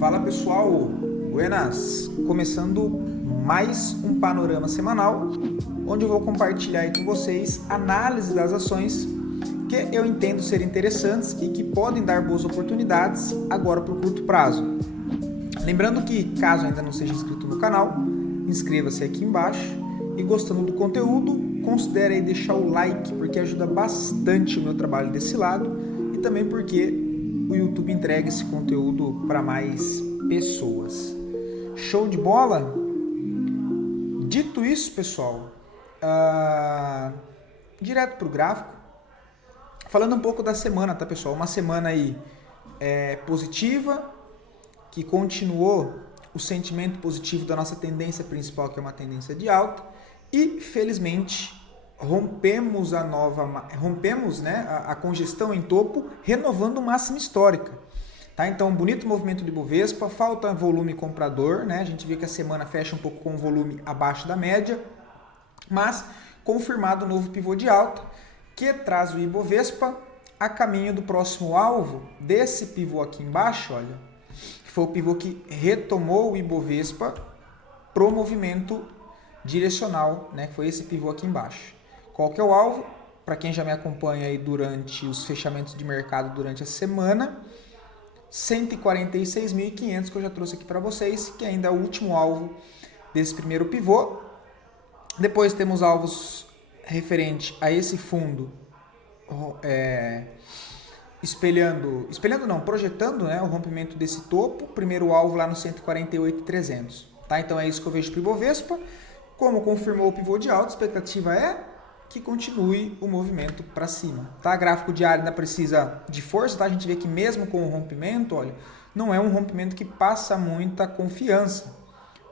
Fala pessoal, buenas! Começando mais um panorama semanal, onde eu vou compartilhar aí com vocês análise das ações que eu entendo ser interessantes e que podem dar boas oportunidades agora para o curto prazo. Lembrando que, caso ainda não seja inscrito no canal, inscreva-se aqui embaixo e, gostando do conteúdo, considere aí deixar o like, porque ajuda bastante o meu trabalho desse lado e também porque o YouTube entrega esse conteúdo para mais pessoas. Show de bola? Dito isso, pessoal, direto para o gráfico, falando um pouco da semana, tá, pessoal? Uma semana aí positiva, que continuou o sentimento positivo da nossa tendência principal, que é uma tendência de alta, e felizmente rompemos a congestão em topo, renovando máxima histórica. Tá? Então, um bonito movimento de Ibovespa, falta volume comprador, né? A gente vê que a semana fecha um pouco com o volume abaixo da média, mas confirmado o novo pivô de alta, que traz o Ibovespa a caminho do próximo alvo desse pivô aqui embaixo, olha, que foi o pivô que retomou o Ibovespa pro movimento direcional, né? Que foi esse pivô aqui embaixo. Qual que é o alvo? Para quem já me acompanha aí durante os fechamentos de mercado durante a semana, 146.500 que eu já trouxe aqui para vocês, que ainda é o último alvo desse primeiro pivô. Depois temos alvos referente a esse fundo, projetando, né, o rompimento desse topo. Primeiro alvo lá no 148.300. Tá? Então é isso que eu vejo para o Ibovespa. Como confirmou o pivô de alta, a expectativa é que continue o movimento para cima. Tá? Gráfico diário ainda precisa de força, tá? A gente vê que mesmo com o rompimento, olha, não é um rompimento que passa muita confiança,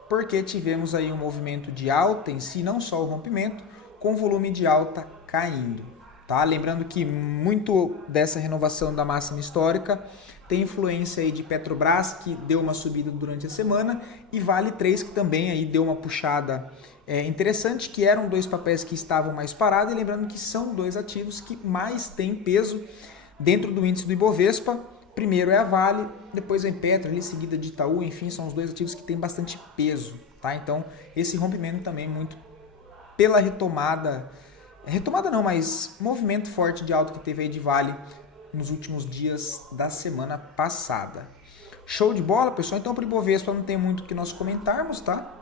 porque tivemos aí um movimento de alta em si, não só o rompimento, com volume de alta caindo. Tá? Lembrando que muito dessa renovação da máxima histórica tem influência aí de Petrobras, que deu uma subida durante a semana, e Vale 3, que também aí deu uma puxada interessante, que eram dois papéis que estavam mais parados, e lembrando que são dois ativos que mais têm peso dentro do índice do Ibovespa. Primeiro é a Vale, depois vem Petro, ali seguida de Itaú, enfim, são os dois ativos que têm bastante peso. Tá? Então, esse rompimento também muito pela retomada não, mas movimento forte de alta que teve aí de Vale nos últimos dias da semana passada. Show de bola, pessoal? Então, para o Ibovespa não tem muito o que nós comentarmos, tá?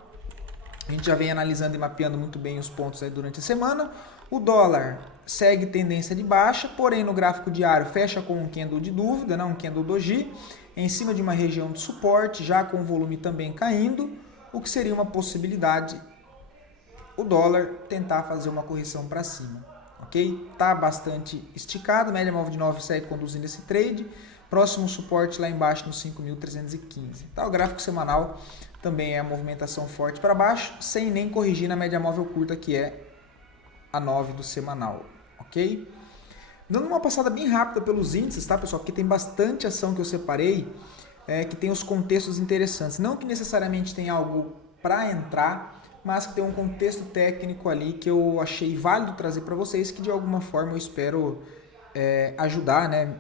A gente já vem analisando e mapeando muito bem os pontos aí durante a semana. O dólar segue tendência de baixa, porém no gráfico diário fecha com um candle de dúvida, um candle doji, em cima de uma região de suporte, já com o volume também caindo, o que seria uma possibilidade o dólar tentar fazer uma correção para cima, ok? Tá bastante esticado, média móvel de 9 segue conduzindo esse trade, próximo suporte lá embaixo no 5.315. Tá? O gráfico semanal também é a movimentação forte para baixo, sem nem corrigir na média móvel curta, que é a 9 do semanal, ok? Dando uma passada bem rápida pelos índices, tá, pessoal? Porque tem bastante ação que eu separei, que tem os contextos interessantes. Não que necessariamente tem algo para entrar, mas que tem um contexto técnico ali que eu achei válido trazer para vocês, que de alguma forma eu espero ajudar, né,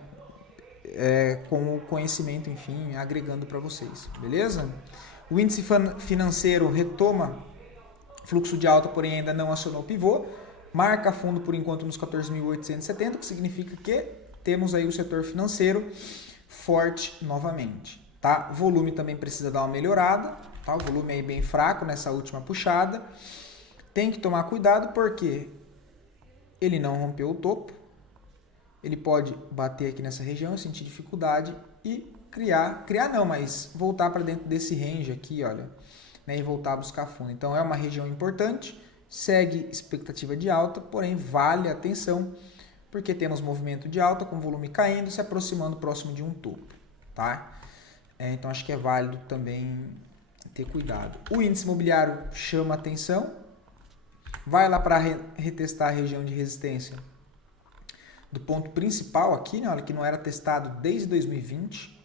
com o conhecimento, enfim, agregando para vocês, beleza? O índice financeiro retoma fluxo de alta, porém ainda não acionou o pivô, marca fundo por enquanto nos 14.870, o que significa que temos aí o setor financeiro forte novamente. Tá? O volume também precisa dar uma melhorada, tá? O volume aí bem fraco nessa última puxada. Tem que tomar cuidado porque ele não rompeu o topo, ele pode bater aqui nessa região, sentir dificuldade e mas voltar para dentro desse range aqui, olha, né, e voltar a buscar fundo. Então é uma região importante, segue expectativa de alta, porém vale a atenção, porque temos movimento de alta com volume caindo, se aproximando próximo de um topo, tá? Então acho que é válido também ter cuidado. O índice imobiliário chama atenção, vai lá para retestar a região de resistência do ponto principal aqui, né, olha, que não era testado desde 2020,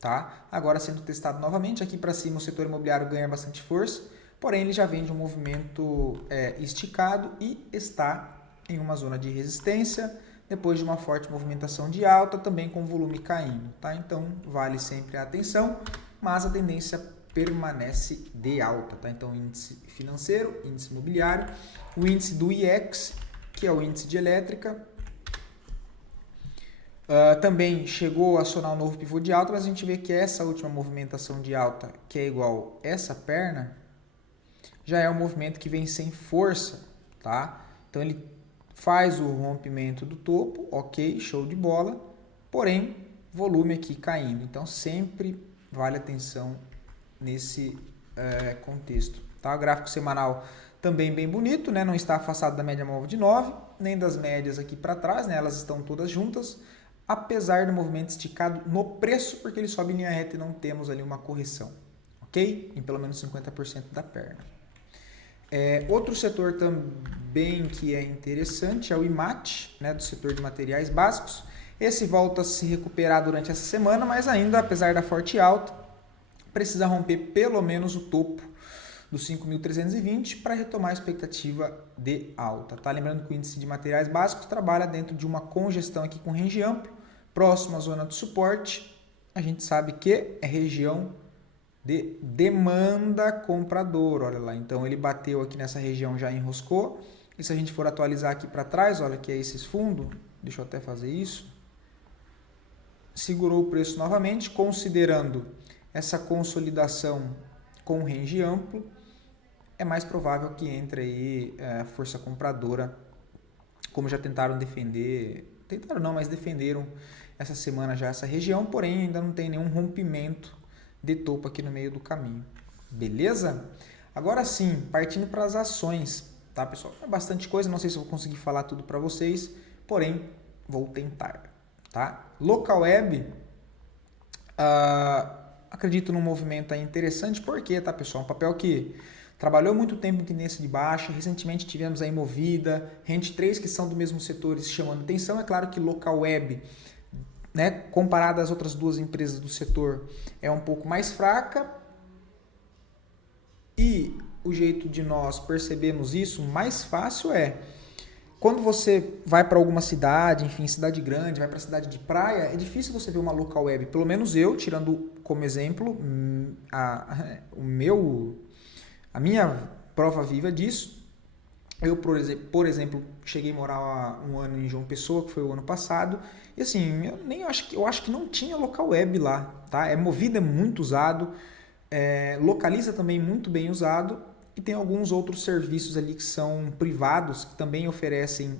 tá? Agora sendo testado novamente, aqui para cima o setor imobiliário ganha bastante força, porém ele já vem de um movimento esticado e está em uma zona de resistência, depois de uma forte movimentação de alta, também com volume caindo, tá? Então vale sempre a atenção. mas a tendência permanece de alta, tá? Então, índice financeiro, índice imobiliário, o índice do IEX, que é o índice de elétrica, também chegou a acionar um novo pivô de alta, mas a gente vê que essa última movimentação de alta, que é igual essa perna, já é um movimento que vem sem força, tá? Então, ele faz o rompimento do topo, ok, show de bola, porém, volume aqui caindo. Então, sempre vale atenção nesse contexto. Tá? O gráfico semanal também bem bonito, né? Não está afastado da média móvel de 9, nem das médias aqui para trás, né? Elas estão todas juntas, apesar do movimento esticado no preço, porque ele sobe em linha reta e não temos ali uma correção, ok? Em pelo menos 50% da perna. Outro setor também que é interessante é o IMAT, né, do setor de materiais básicos. Esse volta a se recuperar durante essa semana, mas ainda, apesar da forte alta, precisa romper pelo menos o topo dos 5.320 para retomar a expectativa de alta. Tá? Lembrando que o índice de materiais básicos trabalha dentro de uma congestão aqui com range amplo, próximo à zona de suporte. A gente sabe que é região de demanda comprador, olha lá. Então ele bateu aqui nessa região, já enroscou. E se a gente for atualizar aqui para trás, olha que é esses fundos, deixa eu até fazer isso. Segurou o preço novamente, considerando essa consolidação com range amplo, é mais provável que entre aí força compradora, como já tentaram defender, tentaram não, mas defenderam essa semana já essa região, porém ainda não tem nenhum rompimento de topo aqui no meio do caminho. Beleza? Agora sim, partindo para as ações, tá, pessoal? É bastante coisa, não sei se eu vou conseguir falar tudo para vocês, porém vou tentar, tá? Localweb, acredito num movimento aí interessante, porque, tá, pessoal? Um papel que trabalhou muito tempo em tendência de baixa, recentemente tivemos aí Movida, Rent 3, que são do mesmo setor chamando atenção. É claro que Localweb, né, comparada às outras duas empresas do setor, é um pouco mais fraca, e o jeito de nós percebermos isso mais fácil é quando você vai para alguma cidade, enfim, cidade grande, vai para cidade de praia, é difícil você ver uma Localweb. Pelo menos eu, tirando como exemplo a minha prova viva disso. Eu, por exemplo, cheguei a morar um ano em João Pessoa, que foi o ano passado, e assim, eu acho que não tinha Localweb lá, tá? Movida é muito usado, Localiza também muito bem usado, e tem alguns outros serviços ali que são privados, que também oferecem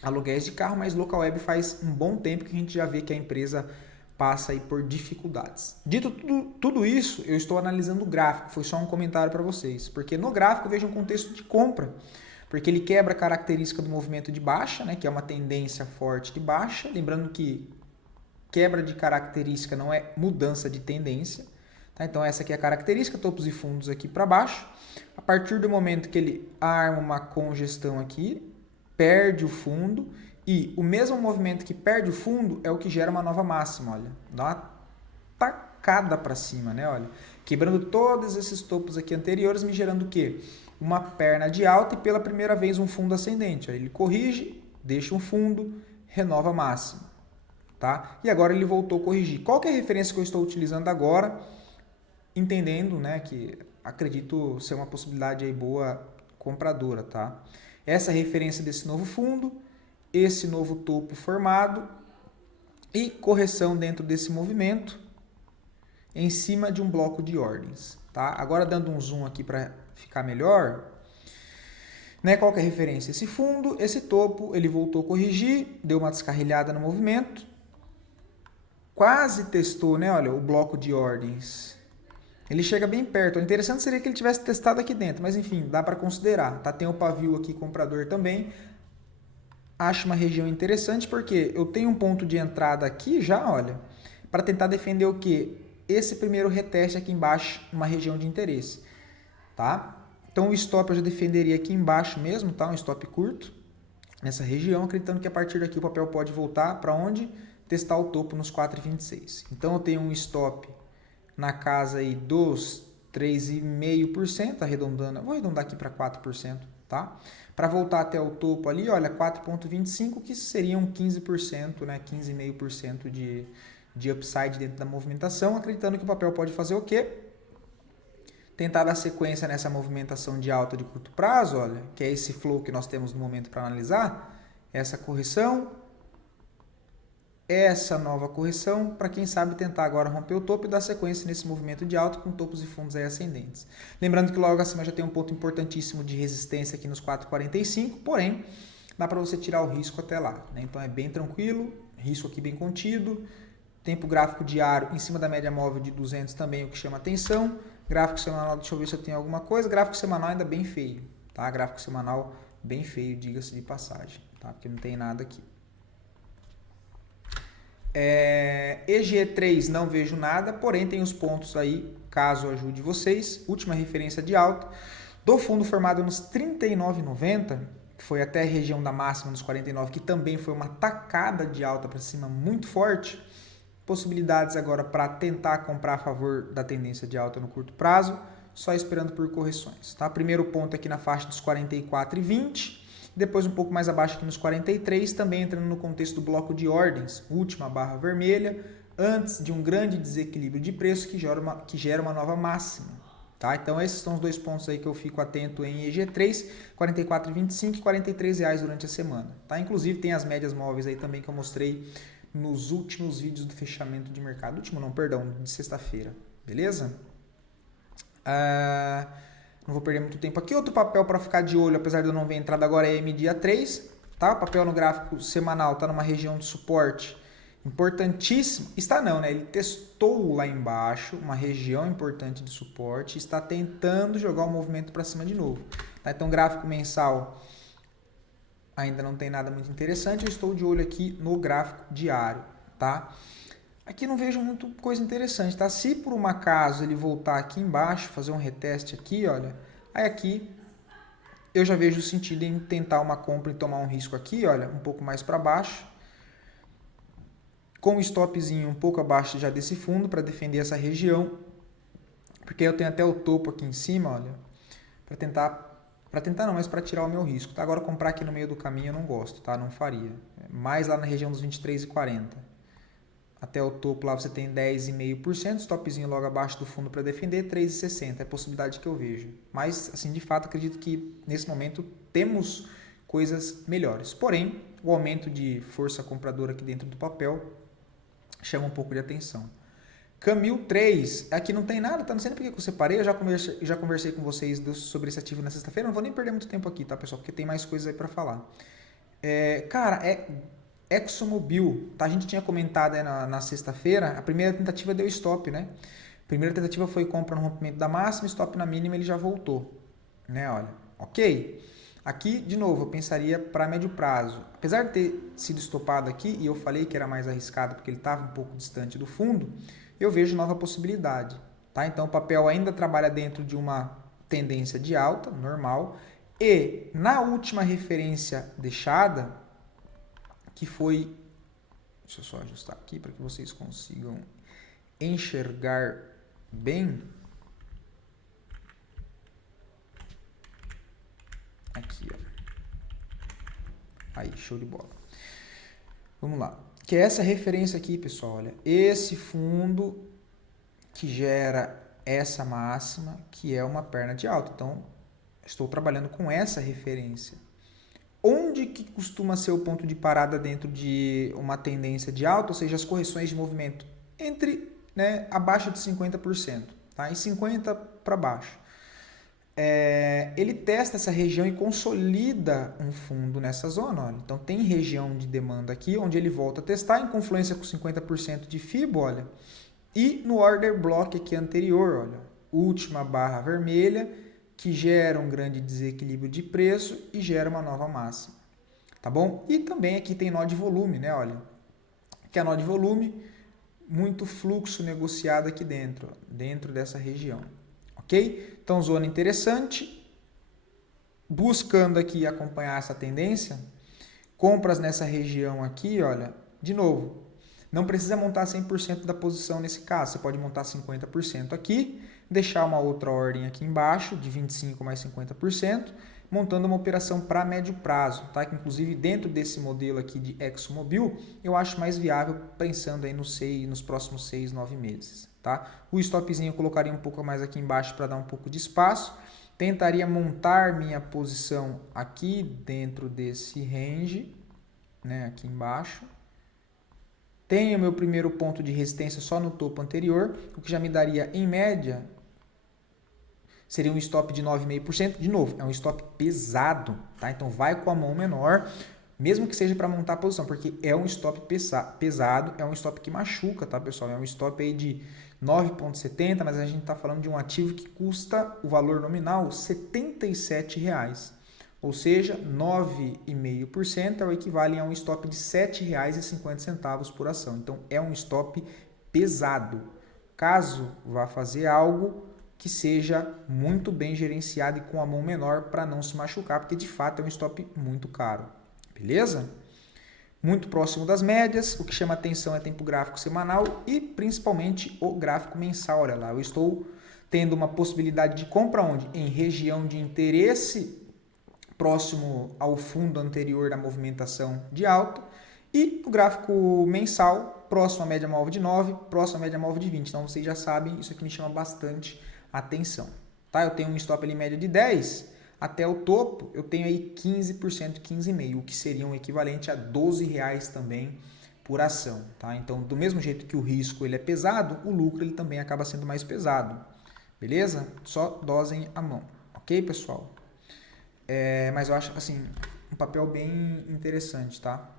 aluguéis de carro, mas Localweb faz um bom tempo que a gente já vê que a empresa passa aí por dificuldades. Dito tudo isso, eu estou analisando o gráfico, foi só um comentário para vocês, porque no gráfico eu vejo um contexto de compra, porque ele quebra a característica do movimento de baixa, né, que é uma tendência forte de baixa, lembrando que quebra de característica não é mudança de tendência, tá? Então essa aqui é a característica, topos e fundos aqui para baixo. A partir do momento que ele arma uma congestão aqui, perde o fundo, e o mesmo movimento que perde o fundo é o que gera uma nova máxima, olha. Dá uma tacada para cima, né? Olha, quebrando todos esses topos aqui anteriores, me gerando o quê? Uma perna de alta e pela primeira vez um fundo ascendente. Aí ele corrige, deixa um fundo, renova a máxima, tá? E agora ele voltou a corrigir. Qual que é a referência que eu estou utilizando agora? Entendendo, né, que acredito ser uma possibilidade aí boa compradora, tá? Essa referência desse novo fundo, esse novo topo formado e correção dentro desse movimento em cima de um bloco de ordens, tá? Agora dando um zoom aqui para ficar melhor, né? Qual que é a referência? Esse fundo, esse topo, ele voltou a corrigir, deu uma descarrilhada no movimento, quase testou, né? Olha, o bloco de ordens. Ele chega bem perto. O interessante seria que ele tivesse testado aqui dentro, mas enfim, dá para considerar, tá? Tem o pavio aqui comprador também. Acho uma região interessante porque eu tenho um ponto de entrada aqui já, olha, para tentar defender o quê? Esse primeiro reteste aqui embaixo, uma região de interesse, tá? Então o stop eu já defenderia aqui embaixo mesmo, tá? Um stop curto nessa região, acreditando que a partir daqui o papel pode voltar para onde? Testar o topo nos 4,26. Então eu tenho um stop na casa aí dos 3,5%, arredondando, vou arredondar aqui para 4%, tá? Para voltar até o topo ali, olha, 4,25, que seriam 15%, né? 15,5% de de upside dentro da movimentação, acreditando que o papel pode fazer o quê? Tentar dar sequência nessa movimentação de alta de curto prazo, olha, que é esse flow que nós temos no momento para analisar, essa correção, essa nova correção, para quem sabe tentar agora romper o topo e dar sequência nesse movimento de alta com topos e fundos aí ascendentes. Lembrando que logo acima já tem um ponto importantíssimo de resistência aqui nos 4,45, porém, dá para você tirar o risco até lá, né? Então é bem tranquilo, risco aqui bem contido, tempo gráfico diário em cima da média móvel de 200 também, o que chama atenção. Gráfico semanal, deixa eu ver se eu tenho alguma coisa. Gráfico semanal ainda bem feio, tá? Gráfico semanal bem feio, diga-se de passagem, tá? Porque não tem nada aqui. EG3 não vejo nada, porém tem os pontos aí, caso ajude vocês. Última referência de alta do fundo formado nos 39,90, que foi até a região da máxima nos 49, que também foi uma tacada de alta para cima muito forte. Possibilidades agora para tentar comprar a favor da tendência de alta no curto prazo, só esperando por correções. Tá? Primeiro ponto aqui na faixa dos 44,20, depois um pouco mais abaixo aqui nos 43, também entrando no contexto do bloco de ordens, última barra vermelha, antes de um grande desequilíbrio de preço que gera uma nova máxima. Tá? Então esses são os dois pontos aí que eu fico atento em EG3, R$ 44,25 e R$ 43 durante a semana. Tá? Inclusive tem as médias móveis aí também que eu mostrei nos últimos vídeos do fechamento de mercado. Último não, perdão, de sexta-feira. Beleza? Não vou perder muito tempo aqui. Outro papel para ficar de olho, apesar de eu não ver entrada agora, é MDA3. Tá? O papel no gráfico semanal está numa região de suporte importantíssimo. Está não, né? Ele testou lá embaixo uma região importante de suporte e está tentando jogar o movimento para cima de novo. Tá? Então, gráfico mensal ainda não tem nada muito interessante, eu estou de olho aqui no gráfico diário, tá? Aqui não vejo muito coisa interessante, tá? Se por um acaso ele voltar aqui embaixo, fazer um reteste aqui, olha, aí aqui eu já vejo sentido em tentar uma compra e tomar um risco aqui, olha, um pouco mais para baixo, com um stopzinho um pouco abaixo já desse fundo para defender essa região, porque eu tenho até o topo aqui em cima, olha, para tentar não, mas para tirar o meu risco. Tá? Agora comprar aqui no meio do caminho eu não gosto, tá? Não faria. Mais lá na região dos 23,40. Até o topo lá você tem 10,5%, stopzinho logo abaixo do fundo para defender, 3,60. É a possibilidade que eu vejo. Mas, assim, de fato, acredito que nesse momento temos coisas melhores. Porém, o aumento de força compradora aqui dentro do papel chama um pouco de atenção. Camil 3, aqui não tem nada, tá? Não sei nem por que eu separei, eu já conversei com vocês sobre esse ativo na sexta-feira, não vou nem perder muito tempo aqui, tá, pessoal? Porque tem mais coisas aí para falar. Cara, ExxonMobil, tá? A gente tinha comentado aí na sexta-feira, a primeira tentativa deu stop, né? A primeira tentativa foi compra no rompimento da máxima, stop na mínima, ele já voltou, né? Olha, ok? Aqui, de novo, eu pensaria para médio prazo. Apesar de ter sido estopado aqui, e eu falei que era mais arriscado porque ele estava um pouco distante do fundo, eu vejo nova possibilidade. Tá? Então, o papel ainda trabalha dentro de uma tendência de alta, normal, e na última referência deixada, que foi... Deixa eu só ajustar aqui para que vocês consigam enxergar bem. Aqui, ó. Aí, show de bola. Vamos lá. Que é essa referência aqui, pessoal, olha. Esse fundo que gera essa máxima, que é uma perna de alta. Então, estou trabalhando com essa referência. Onde que costuma ser o ponto de parada dentro de uma tendência de alta, ou seja, as correções de movimento? Entre, né, abaixo de 50%, tá? Em 50% para baixo. Ele testa essa região e consolida um fundo nessa zona. Olha. Então, tem região de demanda aqui, onde ele volta a testar em confluência com 50% de FIBO, olha. E no order block aqui anterior, olha, última barra vermelha, que gera um grande desequilíbrio de preço e gera uma nova máxima. Tá bom? E também aqui tem nó de volume, né? Olha, que é nó de volume, muito fluxo negociado aqui dentro dessa região. Ok? Então, zona interessante. Buscando aqui acompanhar essa tendência. Compras nessa região aqui, olha. De novo, não precisa montar 100% da posição nesse caso. Você pode montar 50% aqui. Deixar uma outra ordem aqui embaixo, de 25% mais 50%. montando uma operação para médio prazo, tá? Que inclusive dentro desse modelo aqui de ExxonMobil, eu acho mais viável pensando aí nos próximos 6, 9 meses, tá? O stopzinho eu colocaria um pouco mais aqui embaixo para dar um pouco de espaço. Tentaria montar minha posição aqui dentro desse range, né, aqui embaixo. Tenho meu primeiro ponto de resistência só no topo anterior, o que já me daria, em média, seria um stop de 9,5%. De novo, é um stop pesado, tá? Então vai com a mão menor, mesmo que seja para montar a posição, porque é um stop pesado, é um stop que machuca, tá, pessoal? É um stop aí de 9,70, mas a gente está falando de um ativo que custa o valor nominal R$ 77,00. Ou seja, 9,5% é o equivalente a um stop de R$ 7,50 por ação. Então, é um stop pesado. Caso vá fazer algo que seja muito bem gerenciado e com a mão menor para não se machucar, porque de fato é um stop muito caro. Beleza? Muito próximo das médias. O que chama atenção é tempo gráfico semanal e principalmente o gráfico mensal. Olha lá, eu estou tendo uma possibilidade de compra onde? Em região de interesse próximo ao fundo anterior da movimentação de alta, e o gráfico mensal próximo à média móvel de 9, próximo à média móvel de 20. Então vocês já sabem, isso aqui me chama bastante atenção. Tá? Eu tenho um stop ali média de 10, até o topo eu tenho aí 15%, 15,5%, o que seria um equivalente a R$ 12,00 também por ação. Tá? Então, do mesmo jeito que o risco ele é pesado, o lucro ele também acaba sendo mais pesado. Beleza? Só dosem a mão. Ok, pessoal? Mas eu acho, assim, um papel bem interessante, tá?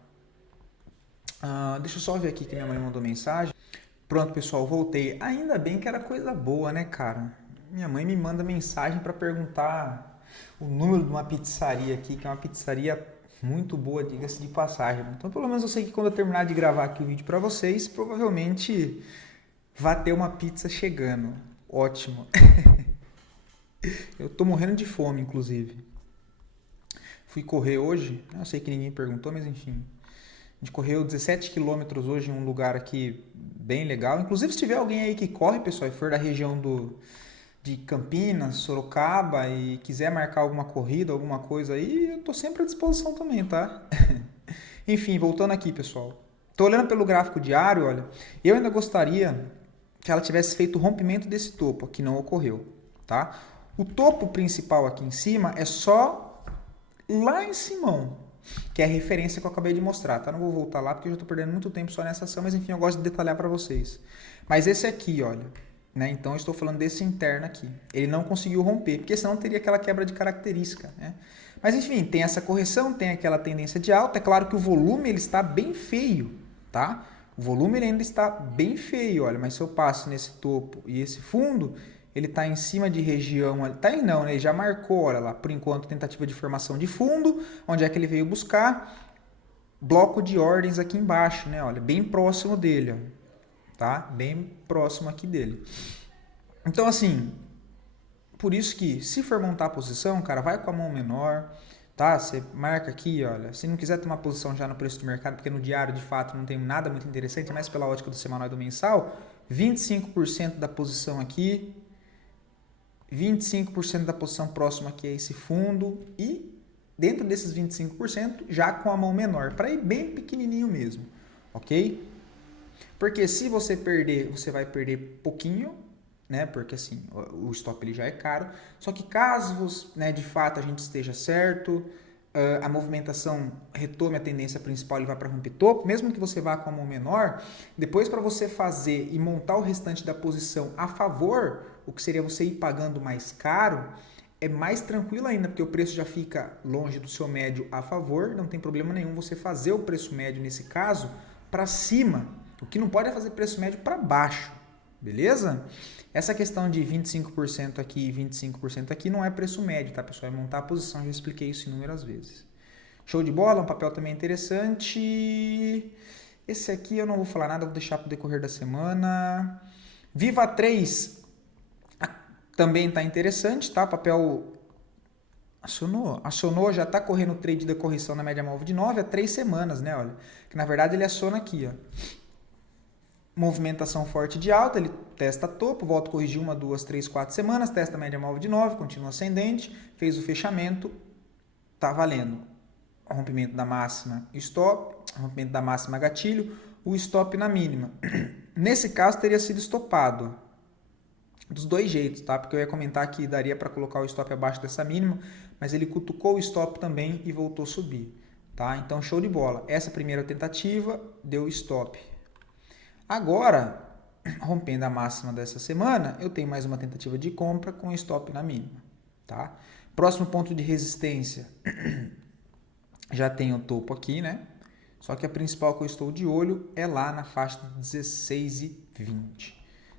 Deixa eu só ver aqui que minha mãe mandou mensagem. Pronto, pessoal, voltei. Ainda bem que era coisa boa, né, cara? Minha mãe me manda mensagem para perguntar o número de uma pizzaria aqui, que é uma pizzaria muito boa, diga-se de passagem. Então, pelo menos eu sei que quando eu terminar de gravar aqui o vídeo para vocês, provavelmente vai ter uma pizza chegando. Ótimo. Eu tô morrendo de fome, inclusive. Fui correr hoje, eu sei que ninguém perguntou, mas enfim. A gente correu 17 quilômetros hoje em um lugar aqui bem legal. Inclusive, se tiver alguém aí que corre, pessoal, e for da região de Campinas, Sorocaba e quiser marcar alguma corrida, alguma coisa aí, eu tô sempre à disposição também, tá? Enfim, voltando aqui, pessoal. Tô olhando pelo gráfico diário, olha. Eu ainda gostaria que ela tivesse feito o rompimento desse topo, que não ocorreu, tá? O topo principal aqui em cima é só lá em cima, que é a referência que eu acabei de mostrar, tá? Não vou voltar lá porque eu já estou perdendo muito tempo só nessa ação, mas enfim, eu gosto de detalhar para vocês. Mas esse aqui, olha, né? Então eu estou falando desse interno aqui. Ele não conseguiu romper, porque senão teria aquela quebra de característica, né? Mas enfim, tem essa correção, tem aquela tendência de alta. É claro que o volume ele está bem feio, tá? O volume ele ainda está bem feio, olha, mas se eu passo nesse topo e esse fundo, ele está em cima de região, não, né? Ele já marcou, olha lá, por enquanto, tentativa de formação de fundo, onde é que ele veio buscar? Bloco de ordens aqui embaixo, né? Olha, bem próximo dele, ó, tá? Bem próximo aqui dele. Então, assim, por isso que, se for montar a posição, cara, vai com a mão menor, tá? Você marca aqui, olha, se não quiser ter uma posição já no preço do mercado, porque no diário, de fato, não tem nada muito interessante, mas pela ótica do semanal e do mensal, 25% da posição aqui, 25% da posição próxima aqui a esse fundo e dentro desses 25% já com a mão menor, para ir bem pequenininho mesmo, ok? Porque se você perder, você vai perder pouquinho, né? Porque assim, o stop ele já é caro, só que caso, né, de fato a gente esteja certo, a movimentação retome a tendência principal e vai para romper topo, mesmo que você vá com a mão menor, depois para você fazer e montar o restante da posição a favor, o que seria você ir pagando mais caro, é mais tranquilo ainda, porque o preço já fica longe do seu médio a favor, não tem problema nenhum você fazer o preço médio nesse caso para cima, o que não pode é fazer preço médio para baixo, beleza? Essa questão de 25% aqui e 25% aqui não é preço médio, tá, pessoal? É montar a posição, já expliquei isso inúmeras vezes. Show de bola, um papel também interessante. Esse aqui eu não vou falar nada, vou deixar para o decorrer da semana. Viva 3 também está interessante, tá? Papel acionou, já está correndo o trade da correção na média móvel de 9 a 3 semanas, né? Olha, que na verdade ele aciona aqui, ó. Movimentação forte de alta, ele testa topo, volta a corrigir 1, 2, 3, 4 semanas, testa a média móvel de 9, continua ascendente, fez o fechamento, tá valendo rompimento da máxima stop, rompimento da máxima gatilho, o stop na mínima. Nesse caso teria sido estopado dos dois jeitos, tá? Porque eu ia comentar que daria para colocar o stop abaixo dessa mínima, mas ele cutucou o stop também e voltou a subir, tá? Então show de bola. Essa primeira tentativa deu stop. Agora, rompendo a máxima dessa semana, eu tenho mais uma tentativa de compra com stop na mínima, tá? Próximo ponto de resistência, já tem o topo aqui, né? Só que a principal que eu estou de olho é lá na faixa de 16,20.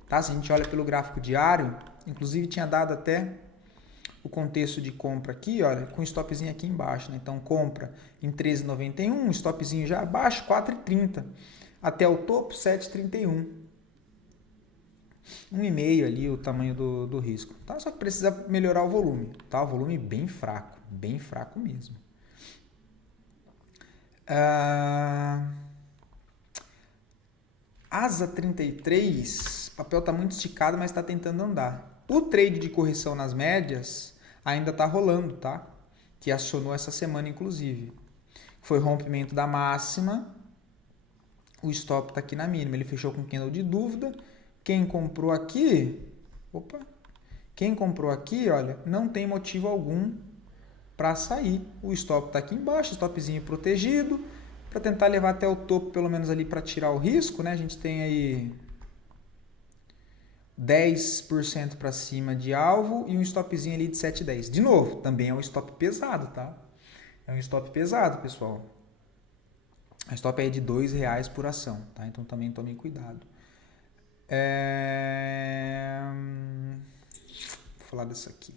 Tá? Se a gente olha pelo gráfico diário, inclusive tinha dado até o contexto de compra aqui, olha, com stopzinho aqui embaixo, né? Então compra em 13,91, stopzinho já abaixo, 4,30. Até o topo, 7,31. 1,5 ali o tamanho do risco. Tá? Só que precisa melhorar o volume. Tá? O volume bem fraco mesmo. Asa 33, o papel está muito esticado, mas está tentando andar. O trade de correção nas médias ainda está rolando, tá? Que acionou essa semana, inclusive. Foi rompimento da máxima. O stop está aqui na mínima. Ele fechou com candle de dúvida. Quem comprou aqui... Quem comprou aqui, olha, não tem motivo algum para sair. O stop está aqui embaixo, stopzinho protegido. Para tentar levar até o topo, pelo menos ali para tirar o risco, né? A gente tem aí 10% para cima de alvo e um stopzinho ali de 7,10. De novo, também é um stop pesado, tá? É um stop pesado, pessoal. A stop é de R$2 por ação, tá? Então também tomem cuidado. Vou falar dessa aqui.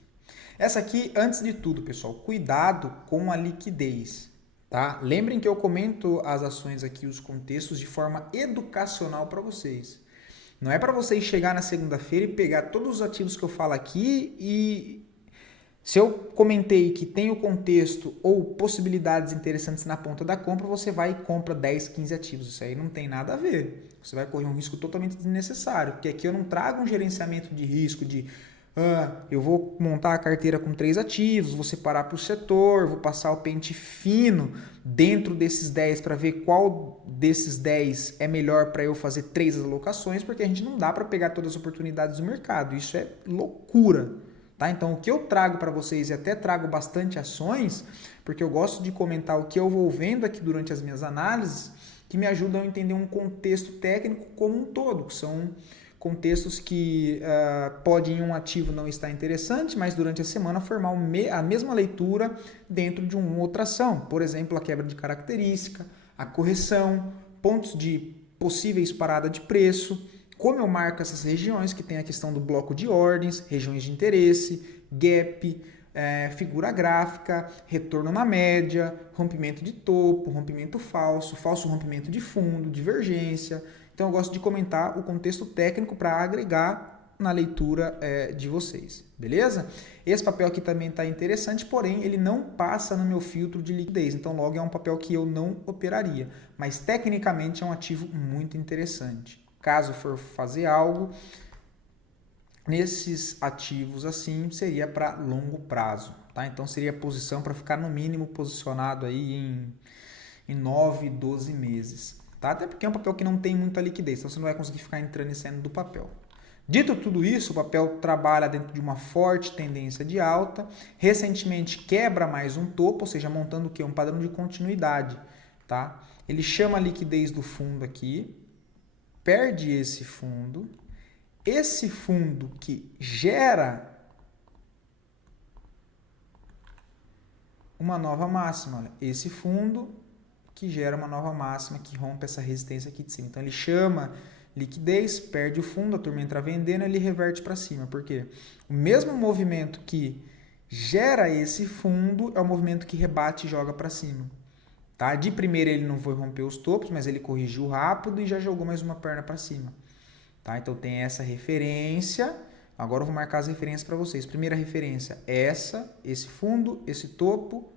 Essa aqui, antes de tudo, pessoal, cuidado com a liquidez. Tá? Lembrem que eu comento as ações aqui, os contextos, de forma educacional para vocês. Não é para vocês chegar na segunda-feira e pegar todos os ativos que eu falo aqui e se eu comentei que tem o contexto ou possibilidades interessantes na ponta da compra, você vai e compra 10, 15 ativos. Isso aí não tem nada a ver. Você vai correr um risco totalmente desnecessário, porque aqui eu não trago um gerenciamento de risco de eu vou montar a carteira com 3 ativos, vou separar por setor, vou passar o pente fino dentro desses 10 para ver qual desses 10 é melhor para eu fazer 3 alocações, porque a gente não dá para pegar todas as oportunidades do mercado. Isso é loucura. Tá? Então, o que eu trago para vocês, e até trago bastante ações, porque eu gosto de comentar o que eu vou vendo aqui durante as minhas análises, que me ajudam a entender um contexto técnico como um todo, que são contextos que pode em um ativo não estar interessante, mas durante a semana formar a mesma leitura dentro de uma outra ação. Por exemplo, a quebra de característica, a correção, pontos de possíveis parada de preço, como eu marco essas regiões, que tem a questão do bloco de ordens, regiões de interesse, gap, figura gráfica, retorno na média, rompimento de topo, rompimento falso, falso rompimento de fundo, divergência. Então eu gosto de comentar o contexto técnico para agregar na leitura de vocês, beleza? Esse papel aqui também está interessante, porém ele não passa no meu filtro de liquidez, então logo é um papel que eu não operaria, mas tecnicamente é um ativo muito interessante. Caso for fazer algo, nesses ativos assim, seria para longo prazo, tá? Então seria posição para ficar no mínimo posicionado aí em 9, 12 meses, tá? Até porque é um papel que não tem muita liquidez, então você não vai conseguir ficar entrando e saindo do papel. Dito tudo isso, o papel trabalha dentro de uma forte tendência de alta, recentemente quebra mais um topo, ou seja, montando o quê? Um padrão de continuidade, tá? Ele chama a liquidez do fundo aqui, perde esse fundo que gera uma nova máxima, olha, esse fundo que gera uma nova máxima que rompe essa resistência aqui de cima. Então ele chama liquidez, perde o fundo, a turma entra vendendo, ele reverte para cima. Por quê? O mesmo movimento que gera esse fundo é o movimento que rebate e joga para cima. Tá? De primeira ele não foi romper os topos, mas ele corrigiu rápido e já jogou mais uma perna para cima. Tá? Então tem essa referência. Agora eu vou marcar as referências para vocês. Primeira referência, esse fundo, esse topo.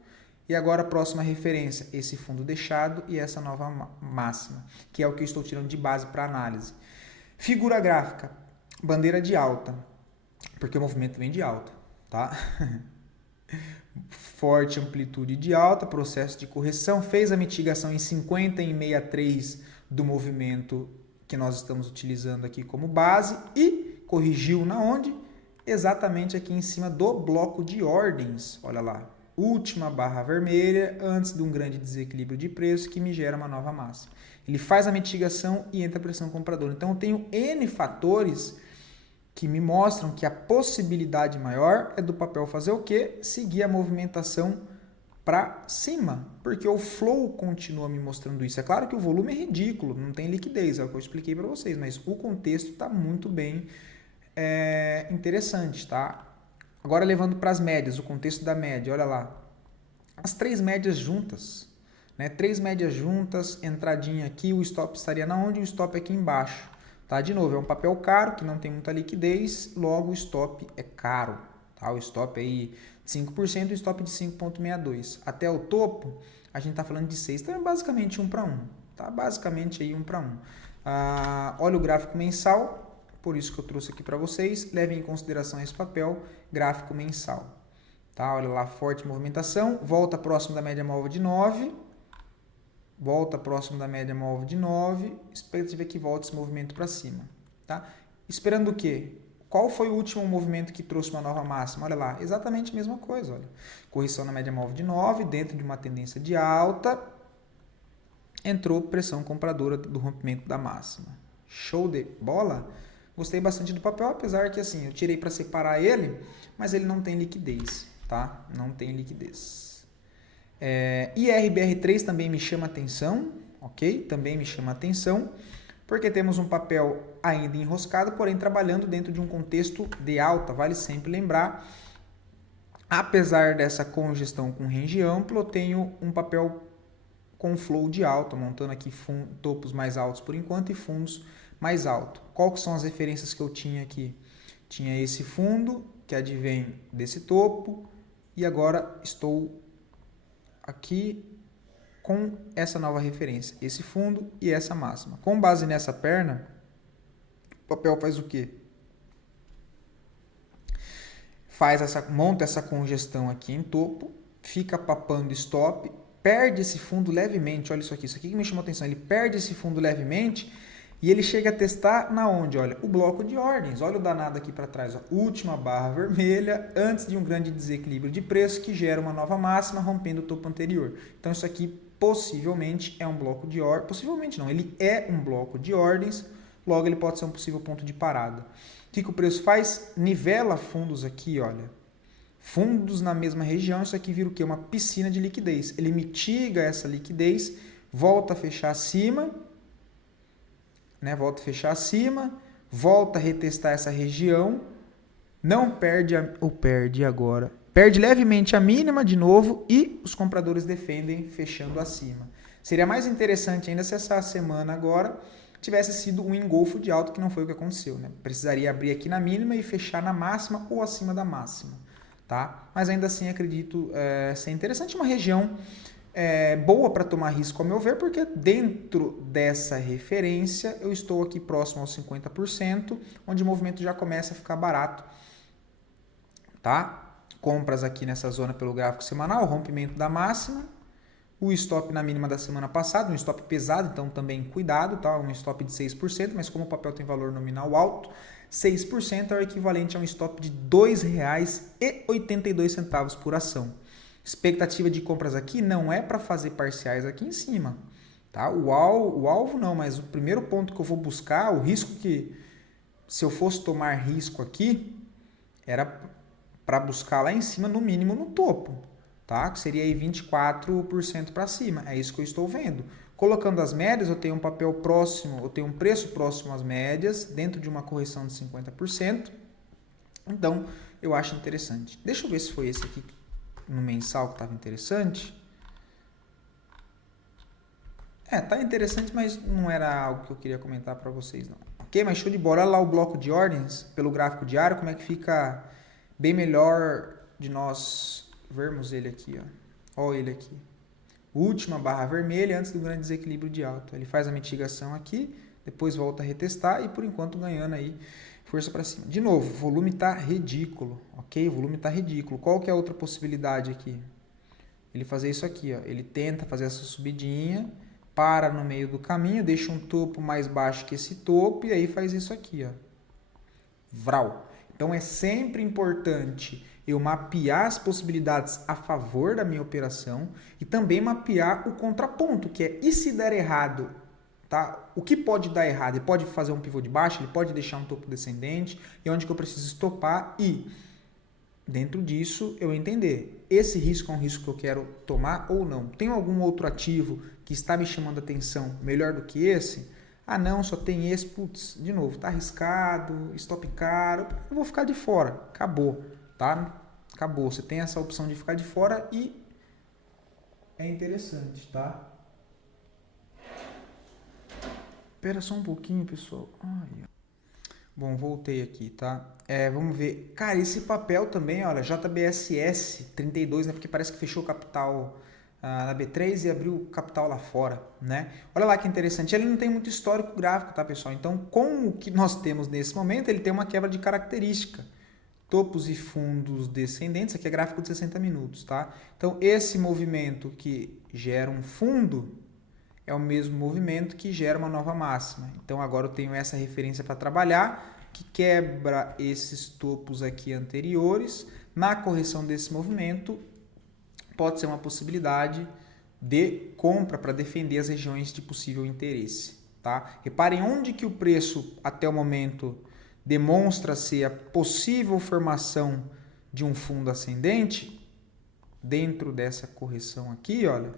E agora a próxima referência, esse fundo deixado e essa nova máxima, que é o que eu estou tirando de base para análise. Figura gráfica, bandeira de alta, porque o movimento vem de alta, tá? Forte amplitude de alta, processo de correção, fez a mitigação em 50 em 63 do movimento que nós estamos utilizando aqui como base e corrigiu na onde? Exatamente aqui em cima do bloco de ordens. Olha lá, última barra vermelha antes de um grande desequilíbrio de preço que me gera uma nova máxima. Ele faz a mitigação e entra a pressão compradora. Então eu tenho N fatores que me mostram que a possibilidade maior é do papel fazer o quê? Seguir a movimentação para cima, porque o flow continua me mostrando isso. É claro que o volume é ridículo, não tem liquidez, é o que eu expliquei para vocês, mas o contexto está muito bem interessante, tá? Agora levando para as médias, o contexto da média, olha lá. As três médias juntas, né? Três médias juntas, entradinha aqui, o stop estaria na onde? O stop aqui embaixo. Tá? De novo, é um papel caro, que não tem muita liquidez, logo o stop é caro. Tá? O stop aí de 5% e o stop de 5,62. Até o topo, a gente está falando de 6, então é basicamente 1 para 1. Tá? Basicamente aí 1 para 1. Olha o gráfico mensal, por isso que eu trouxe aqui para vocês. Levem em consideração esse papel, gráfico mensal. Tá? Olha lá, forte movimentação, volta próximo da média móvel de 9. Volta próximo da média móvel de 9, expectativa que volte esse movimento para cima. Tá? Esperando o quê? Qual foi o último movimento que trouxe uma nova máxima? Olha lá, exatamente a mesma coisa. Olha. Correção na média móvel de 9, dentro de uma tendência de alta, entrou pressão compradora do rompimento da máxima. Show de bola? Gostei bastante do papel, apesar que assim, eu tirei para separar ele, mas ele não tem liquidez. Tá? Não tem liquidez. IRBR3 também me chama atenção, ok? Também me chama atenção, porque temos um papel ainda enroscado, porém trabalhando dentro de um contexto de alta. Vale sempre lembrar, apesar dessa congestão com range amplo, eu tenho um papel com flow de alta, montando aqui topos mais altos por enquanto e fundos mais altos. Qual que são as referências que eu tinha aqui? Tinha esse fundo, que advém desse topo, e agora estou aqui com essa nova referência, esse fundo e essa máxima. Com base nessa perna, o papel faz o quê? Monta essa congestão aqui em topo, fica papando stop, perde esse fundo levemente, olha isso aqui que me chamou a atenção, ele perde esse fundo levemente e ele chega a testar na onde? Olha, o bloco de ordens, olha o danado aqui para trás, ó, última barra vermelha, antes de um grande desequilíbrio de preço que gera uma nova máxima, rompendo o topo anterior. Então isso aqui possivelmente é um bloco de ordens, possivelmente não, ele é um bloco de ordens, logo ele pode ser um possível ponto de parada. O que o preço faz? Nivela fundos aqui, olha, fundos na mesma região, isso aqui vira o quê? Uma piscina de liquidez. Ele mitiga essa liquidez, volta a fechar acima, né? Volta a fechar acima, volta a retestar essa região, não perde, perde agora, perde levemente a mínima de novo e os compradores defendem fechando acima. Seria mais interessante ainda se essa semana agora tivesse sido um engolfo de alta, que não foi o que aconteceu, né? Precisaria abrir aqui na mínima e fechar na máxima ou acima da máxima, tá? Mas ainda assim acredito ser interessante, uma região boa para tomar risco, ao meu ver, porque dentro dessa referência eu estou aqui próximo aos 50%, onde o movimento já começa a ficar barato, tá? Compras aqui nessa zona pelo gráfico semanal, rompimento da máxima, o stop na mínima da semana passada, um stop pesado, então também cuidado, tá? Um stop de 6%, mas como o papel tem valor nominal alto, 6% é o equivalente a um stop de R$ 2,82 por ação. Expectativa de compras aqui não é para fazer parciais aqui em cima, tá? O alvo não, mas o primeiro ponto que eu vou buscar, o risco que, se eu fosse tomar risco aqui, era para buscar lá em cima, no mínimo no topo, tá? Que seria aí 24% para cima, é isso que eu estou vendo. Colocando as médias, eu tenho um papel próximo, eu tenho um preço próximo às médias, dentro de uma correção de 50%, então eu acho interessante. Deixa eu ver se foi esse aqui no mensal que estava interessante. Tá interessante, mas não era algo que eu queria comentar para vocês, não. Ok? Mas show de bola. Olha lá o bloco de ordens, pelo gráfico diário, como é que fica bem melhor de nós vermos ele aqui, ó. Olha ele aqui. Última barra vermelha antes do grande desequilíbrio de alta. Ele faz a mitigação aqui, depois volta a retestar e por enquanto ganhando aí força para cima. De novo, o volume está ridículo, ok? O volume está ridículo. Qual que é a outra possibilidade aqui? Ele fazer isso aqui, ó. Ele tenta fazer essa subidinha, para no meio do caminho, deixa um topo mais baixo que esse topo e aí faz isso aqui, ó. Vral. Então é sempre importante eu mapear as possibilidades a favor da minha operação e também mapear o contraponto, que é e se der errado, tá? O que pode dar errado? Ele pode fazer um pivô de baixo, ele pode deixar um topo descendente, e onde que eu preciso estopar e dentro disso eu entender, esse risco é um risco que eu quero tomar ou não? Tem algum outro ativo que está me chamando a atenção melhor do que esse? Ah não, só tem esse, putz, de novo, tá arriscado, stop caro, eu vou ficar de fora, acabou, tá? Acabou, você tem essa opção de ficar de fora e é interessante, tá? Espera só um pouquinho, pessoal. Ai. Bom, voltei aqui, tá? Vamos ver. Cara, esse papel também, olha, JBSS 32, né? Porque parece que fechou capital na B3 e abriu capital lá fora, né? Olha lá que interessante. Ele não tem muito histórico gráfico, tá, pessoal? Então, com o que nós temos nesse momento, ele tem uma quebra de característica. Topos e fundos descendentes, aqui é gráfico de 60 minutos, tá? Então, esse movimento que gera um fundo é o mesmo movimento que gera uma nova máxima. Então, agora eu tenho essa referência para trabalhar, que quebra esses topos aqui anteriores. Na correção desse movimento, pode ser uma possibilidade de compra para defender as regiões de possível interesse, tá? Reparem onde que o preço, até o momento, demonstra ser a possível formação de um fundo ascendente, dentro dessa correção aqui, olha,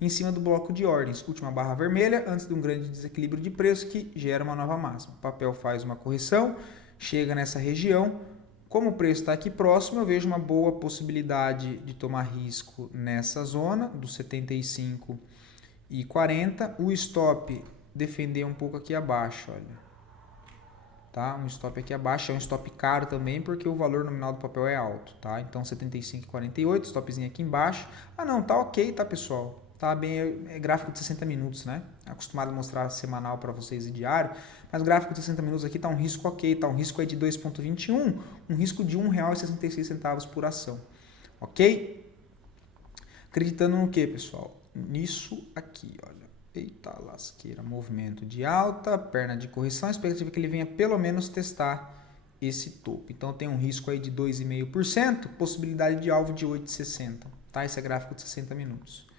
em cima do bloco de ordens, última barra vermelha, antes de um grande desequilíbrio de preço que gera uma nova máxima. O papel faz uma correção, chega nessa região, como o preço está aqui próximo, eu vejo uma boa possibilidade de tomar risco nessa zona, dos 75 e 40, o stop defender um pouco aqui abaixo, olha. Tá? Um stop aqui abaixo, é um stop caro também, porque o valor nominal do papel é alto, tá? Então 75,48, stopzinho aqui embaixo. Ah não, tá ok, tá pessoal? Tá bem, é gráfico de 60 minutos, né? Acostumado a mostrar semanal para vocês e diário, mas gráfico de 60 minutos aqui tá um risco ok, tá um risco aí de 2,21, um risco de R$ 1,66 por ação, ok? Acreditando no que, pessoal? Nisso aqui, olha. Eita lasqueira, movimento de alta, perna de correção, a expectativa é que ele venha pelo menos testar esse topo. Então tem um risco aí de 2,5%, possibilidade de alvo de 8,60, tá? Esse é gráfico de 60 minutos.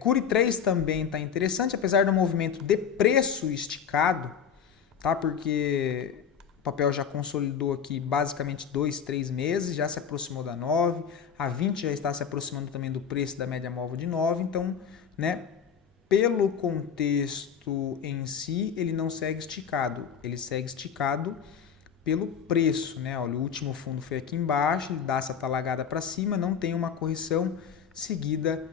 Cure 3 também está interessante, apesar do movimento de preço esticado, tá? Porque o papel já consolidou aqui basicamente 2, 3 meses, já se aproximou da 9, a 20 já está se aproximando também do preço da média móvel de 9, então, né? Pelo contexto em si, ele não segue esticado, ele segue esticado pelo preço, né? Olha, o último fundo foi aqui embaixo, ele dá essa talagada para cima, não tem uma correção seguida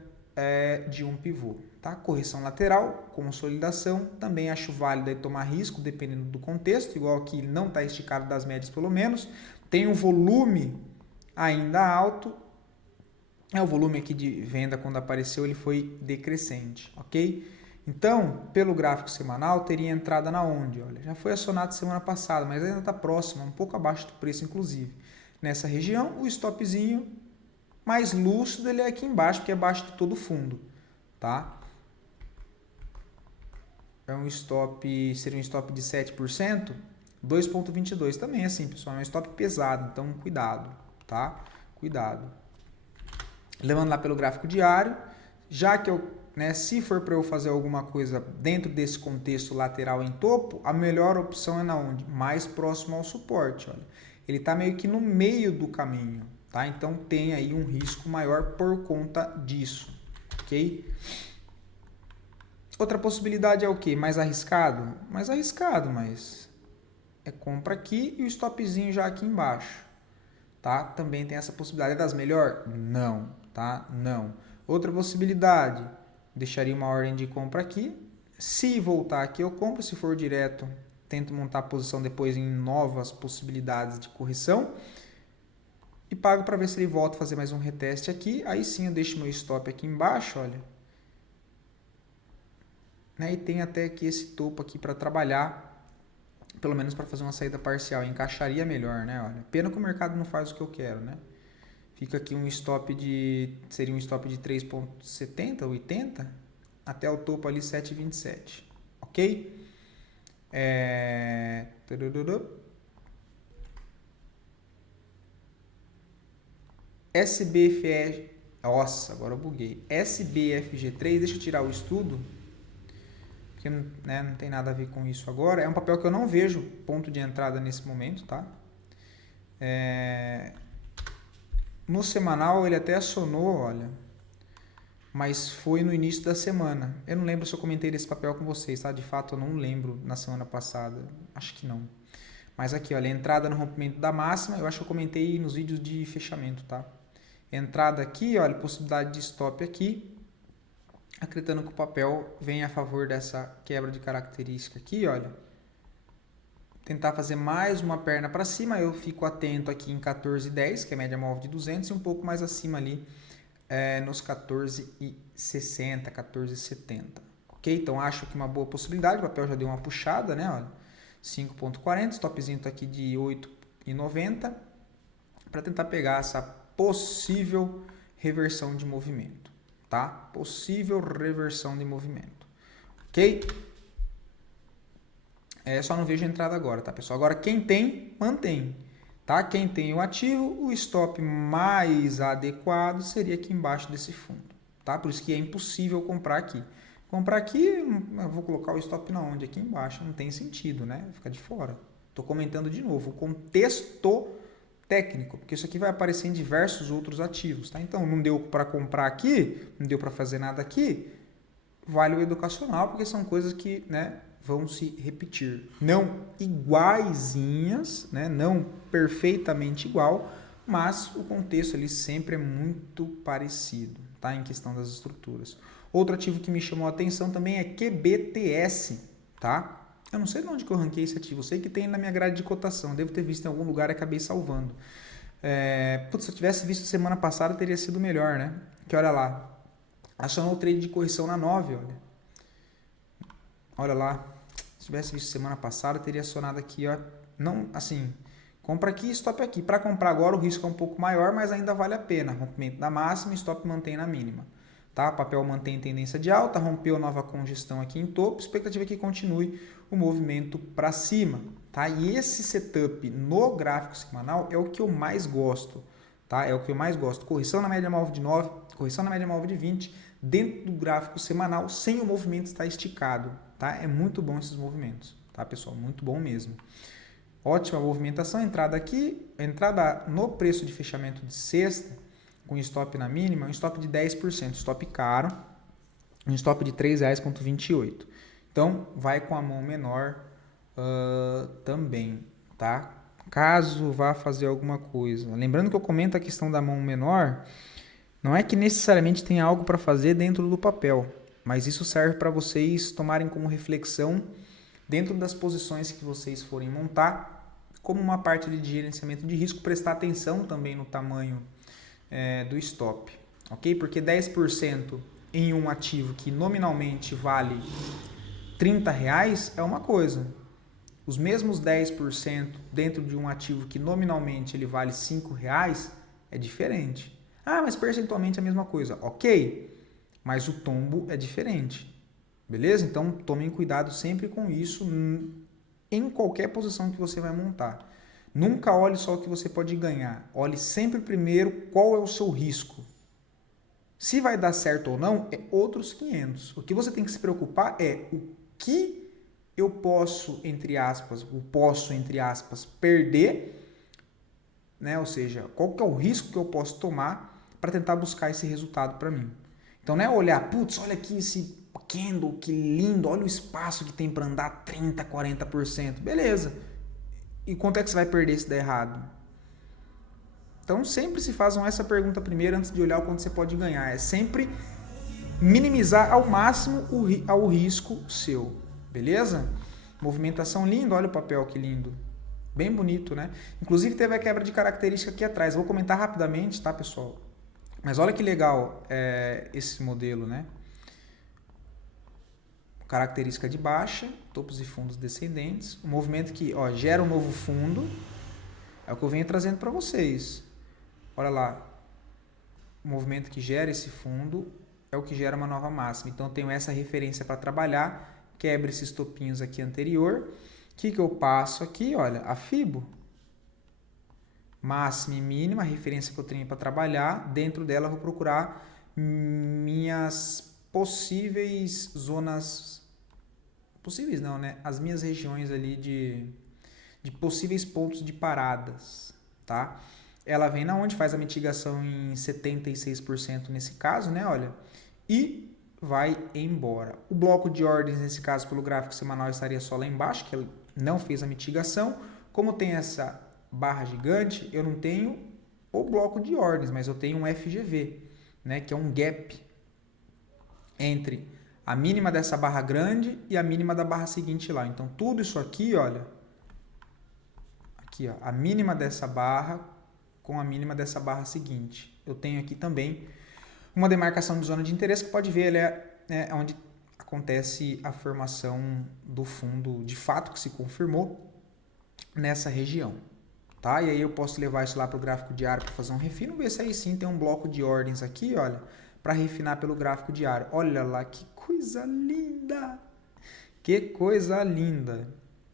de um pivô, tá? Correção lateral, consolidação, também acho válido aí tomar risco, dependendo do contexto, igual aqui ele não está esticado das médias pelo menos, tem um volume ainda alto, o volume aqui de venda quando apareceu ele foi decrescente, ok? Então, pelo gráfico semanal, teria entrada na onde? Olha, já foi acionado semana passada, mas ainda está próximo, um pouco abaixo do preço inclusive. Nessa região, o stopzinho mais lúcido ele é aqui embaixo, porque é abaixo de todo o fundo, tá? Seria um stop de 7%, 2,22 também assim, pessoal, é um stop pesado, então cuidado, tá? Cuidado. Levando lá pelo gráfico diário, já que se for para eu fazer alguma coisa dentro desse contexto lateral em topo, a melhor opção é na onde? Mais próximo ao suporte, olha. Ele está meio que no meio do caminho, tá? Então tem aí um risco maior por conta disso, ok? Outra possibilidade é o quê? Mais arriscado? Mais arriscado, mas é compra aqui e o stopzinho já aqui embaixo, tá? Também tem essa possibilidade. É das melhor? Não, tá? Não. Outra possibilidade, deixaria uma ordem de compra aqui. Se voltar aqui eu compro, se for direto, tento montar a posição depois em novas possibilidades de correção. E pago para ver se ele volta a fazer mais um reteste aqui. Aí sim eu deixo meu stop aqui embaixo, olha. E tem até aqui esse topo aqui para trabalhar pelo menos para fazer uma saída parcial, encaixaria melhor, né? Olha, pena que o mercado não faz o que eu quero, né? Fica aqui um stop seria um stop de 3,70, 80, até o topo ali 7,27, ok? SBFE, nossa, agora eu buguei. SBFG3, deixa eu tirar o estudo, porque né, não tem nada a ver com isso agora. É um papel que eu não vejo ponto de entrada nesse momento, tá? No semanal ele até acionou, olha, mas foi no início da semana. Eu não lembro se eu comentei desse papel com vocês, tá? De fato, eu não lembro na semana passada. Acho que não. Mas aqui, olha, entrada no rompimento da máxima, eu acho que eu comentei nos vídeos de fechamento, tá? Entrada aqui, olha, possibilidade de stop aqui, acreditando que o papel vem a favor dessa quebra de característica aqui, olha. Tentar fazer mais uma perna para cima, eu fico atento aqui em 14,10, que é a média móvel de 200, e um pouco mais acima ali nos 14,60, 14,70. Ok? Então, acho que uma boa possibilidade, o papel já deu uma puxada, né? Olha, 5,40, stopzinho tá aqui de 8,90, para tentar pegar essa possível reversão de movimento, tá? Possível reversão de movimento, ok? Só não vejo entrada agora, tá, pessoal? Agora, quem tem, mantém, tá? Quem tem o ativo, o stop mais adequado seria aqui embaixo desse fundo, tá? Por isso que é impossível comprar aqui. Comprar aqui, eu vou colocar o stop na onde? Aqui embaixo, não tem sentido, né? Fica de fora. Tô comentando de novo, o contexto técnico, porque isso aqui vai aparecer em diversos outros ativos, tá? Então, não deu para comprar aqui, não deu para fazer nada aqui, vale o educacional, porque são coisas que, né, vão se repetir. Não iguaizinhas, né? Não perfeitamente igual, mas o contexto ali sempre é muito parecido, tá? Em questão das estruturas. Outro ativo que me chamou a atenção também é QBTS, tá? Eu não sei de onde que eu ranquei esse ativo, eu sei que tem na minha grade de cotação, devo ter visto em algum lugar e acabei salvando. Se eu tivesse visto semana passada, teria sido melhor, né? Que olha lá, acionou o trade de correção na 9, olha. Olha lá, se tivesse visto semana passada, teria acionado aqui, ó. Não, assim, compra aqui, stop aqui. Para comprar agora o risco é um pouco maior, mas ainda vale a pena. Rompimento da máxima, stop mantém na mínima. Tá? O papel mantém tendência de alta, rompeu nova congestão aqui em topo, expectativa é que continue o movimento para cima. Tá? E esse setup no gráfico semanal é o que eu mais gosto. Tá? É o que eu mais gosto. Correção na média móvel de 9, correção na média móvel de 20, dentro do gráfico semanal, sem o movimento estar esticado. Tá? É muito bom esses movimentos. Tá, pessoal? Muito bom mesmo. Ótima movimentação, entrada aqui, entrada no preço de fechamento de sexta, com stop na mínima, um stop de 10%, stop caro, um stop de R$ 3,28. Então, vai com a mão menor também, tá? Caso vá fazer alguma coisa. Lembrando que eu comento a questão da mão menor, não é que necessariamente tem algo para fazer dentro do papel, mas isso serve para vocês tomarem como reflexão dentro das posições que vocês forem montar, como uma parte de gerenciamento de risco, prestar atenção também no tamanho do stop, ok? Porque 10% em um ativo que nominalmente vale R$30 é uma coisa. Os mesmos 10% dentro de um ativo que nominalmente ele vale R$5 é diferente. Ah, mas percentualmente é a mesma coisa. Ok, mas o tombo é diferente. Beleza? Então tomem cuidado sempre com isso em qualquer posição que você vai montar. Nunca olhe só o que você pode ganhar. Olhe sempre primeiro qual é o seu risco. Se vai dar certo ou não, é outros 500. O que você tem que se preocupar é o que eu posso, entre aspas, perder, né? Ou seja, qual que é o risco que eu posso tomar para tentar buscar esse resultado para mim. Então não é olhar, putz, olha aqui esse candle, que lindo, olha o espaço que tem para andar 30%, 40%. Beleza. E quanto é que você vai perder se der errado? Então, sempre se façam essa pergunta primeiro antes de olhar o quanto você pode ganhar. É sempre minimizar ao máximo o risco seu. Beleza? Movimentação linda, olha o papel que lindo. Bem bonito, né? Inclusive, teve a quebra de característica aqui atrás. Vou comentar rapidamente, tá, pessoal? Mas olha que legal esse modelo, né? característica de baixa, topos e fundos descendentes, um movimento que gera um novo fundo, é o que eu venho trazendo para vocês. Olha lá, o movimento que gera esse fundo é o que gera uma nova máxima. Então, eu tenho essa referência para trabalhar, quebro esses topinhos aqui anterior. O que eu passo aqui? Olha, a Fibo. Máxima e mínima, a referência que eu tenho para trabalhar. Dentro dela, eu vou procurar minhas possíveis zonas... Possíveis não, né? As minhas regiões ali de possíveis pontos de paradas, tá? Ela vem na onde faz a mitigação em 76% nesse caso, né? Olha, e vai embora. O bloco de ordens, nesse caso, pelo gráfico semanal, estaria só lá embaixo, que ele não fez a mitigação. Como tem essa barra gigante, eu não tenho o bloco de ordens, mas eu tenho um FGV, né? Que é um gap entre a mínima dessa barra grande e a mínima da barra seguinte lá. Então, tudo isso aqui, olha, aqui, ó, a mínima dessa barra com a mínima dessa barra seguinte. Eu tenho aqui também uma demarcação de zona de interesse que pode ver, é onde acontece a formação do fundo de fato que se confirmou nessa região. Tá? E aí eu posso levar isso lá para o gráfico diário para fazer um refino, ver se aí sim tem um bloco de ordens aqui, olha, para refinar pelo gráfico diário. Olha lá, que coisa linda! Que coisa linda!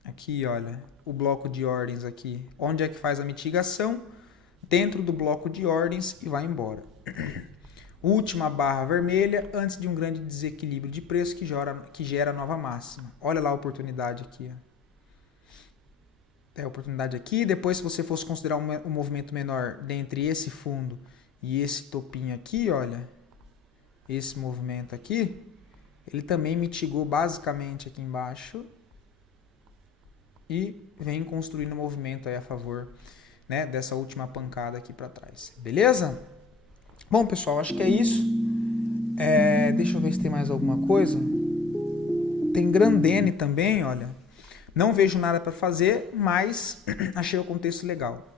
Aqui, olha, o bloco de ordens aqui. Onde é que faz a mitigação? Dentro do bloco de ordens e vai embora. Última barra vermelha antes de um grande desequilíbrio de preço que gera nova máxima. Olha lá a oportunidade aqui. Tem a oportunidade aqui. Depois, se você fosse considerar um movimento menor dentre esse fundo e esse topinho aqui, olha, esse movimento aqui, ele também mitigou basicamente aqui embaixo e vem construindo movimento aí a favor, né, dessa última pancada aqui para trás. Beleza? Bom, pessoal, acho que é isso. Deixa eu ver se tem mais alguma coisa. Tem Grandene também, olha. Não vejo nada para fazer, mas achei o contexto legal.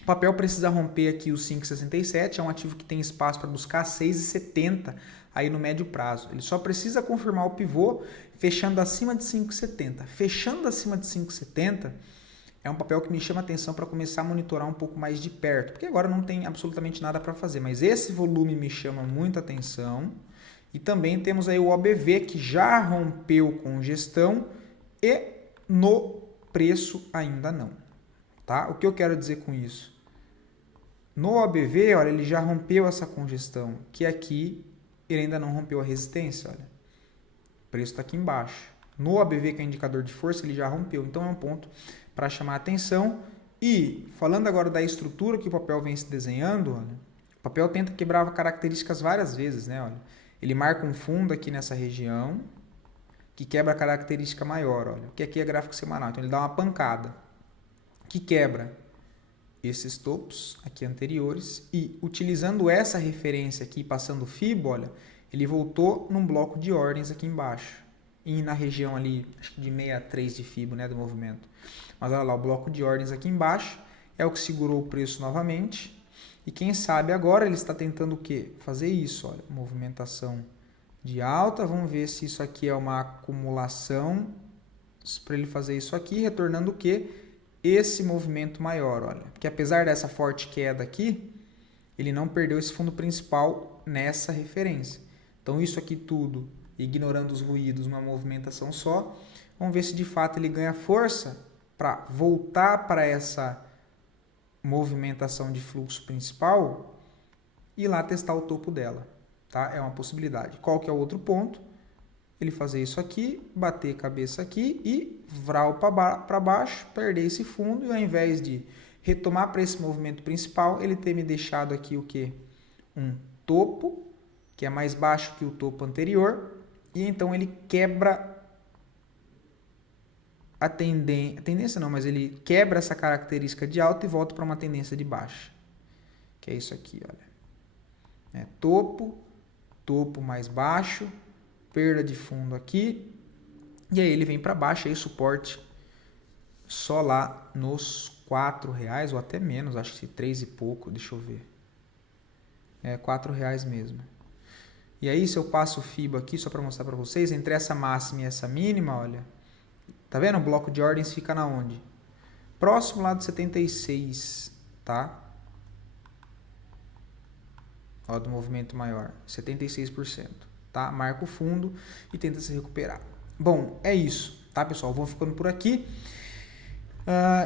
O papel precisa romper aqui os 5,67, é um ativo que tem espaço para buscar 6,70 aí no médio prazo. Ele só precisa confirmar o pivô fechando acima de 5,70. Fechando acima de 5,70 é um papel que me chama a atenção para começar a monitorar um pouco mais de perto, porque agora não tem absolutamente nada para fazer, mas esse volume me chama muita atenção. E também temos aí o OBV, que já rompeu congestão e no preço ainda não. Tá? O que eu quero dizer com isso? No OBV, olha, ele já rompeu essa congestão, que aqui ele ainda não rompeu a resistência. Olha. O preço está aqui embaixo. No OBV, que é indicador de força, ele já rompeu. Então, é um ponto para chamar a atenção. E, falando agora da estrutura que o papel vem se desenhando, olha, o papel tenta quebrar características várias vezes, né? Olha, ele marca um fundo aqui nessa região, que quebra a característica maior, olha, que aqui é gráfico semanal. Então, ele dá uma pancada, que quebra esses topos aqui anteriores e, utilizando essa referência aqui, passando o FIBO, olha, ele voltou num bloco de ordens aqui embaixo. E na região ali, acho que de 63 de FIBO, né, do movimento. Mas olha lá, o bloco de ordens aqui embaixo é o que segurou o preço novamente. E quem sabe agora ele está tentando o quê? Fazer isso, olha, movimentação de alta. Vamos ver se isso aqui é uma acumulação para ele fazer isso aqui, retornando o quê? Esse movimento maior, olha. Porque apesar dessa forte queda aqui, ele não perdeu esse fundo principal nessa referência. Então isso aqui tudo, ignorando os ruídos, uma movimentação só. Vamos ver se de fato ele ganha força para voltar para essa movimentação de fluxo principal e ir lá testar o topo dela. Tá? É uma possibilidade. Qual que é o outro ponto? Ele fazer isso aqui, bater cabeça aqui e vral para baixo, perder esse fundo e ao invés de retomar para esse movimento principal, ele ter me deixado aqui o quê? Um topo, que é mais baixo que o topo anterior, e então ele quebra a tendência não, mas ele quebra essa característica de alta e volta para uma tendência de baixa, que é isso aqui, olha. Topo, topo mais baixo, perda de fundo aqui, e aí ele vem para baixo, aí suporte só lá nos R$4 ou até menos, acho que 3 e pouco, deixa eu ver. R$4 mesmo. E aí, se eu passo o FIBO aqui, só para mostrar para vocês, entre essa máxima e essa mínima, olha, tá vendo? O bloco de ordens fica na onde? Próximo lá do 76, tá? Ó, do movimento maior, 76%, tá? Marca o fundo e tenta se recuperar. Bom, é isso, tá, pessoal? Vou ficando por aqui.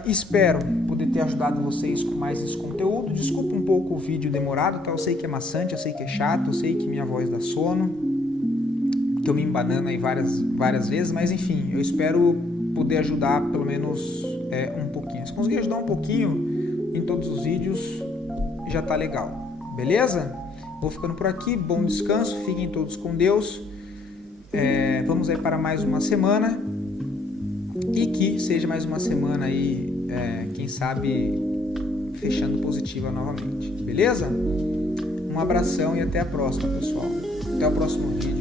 Espero poder ter ajudado vocês com mais esse conteúdo. Desculpa um pouco o vídeo demorado, tá? Eu sei que é maçante, eu sei que é chato, eu sei que minha voz dá sono, que eu me embanano aí várias vezes, mas enfim, eu espero poder ajudar pelo menos um pouquinho. Se conseguir ajudar um pouquinho em todos os vídeos, já tá legal, beleza? Vou ficando por aqui, bom descanso, fiquem todos com Deus. Vamos aí para mais uma semana e que seja mais uma semana aí, quem sabe, fechando positiva novamente, beleza? Um abração e até a próxima, pessoal. Até o próximo vídeo.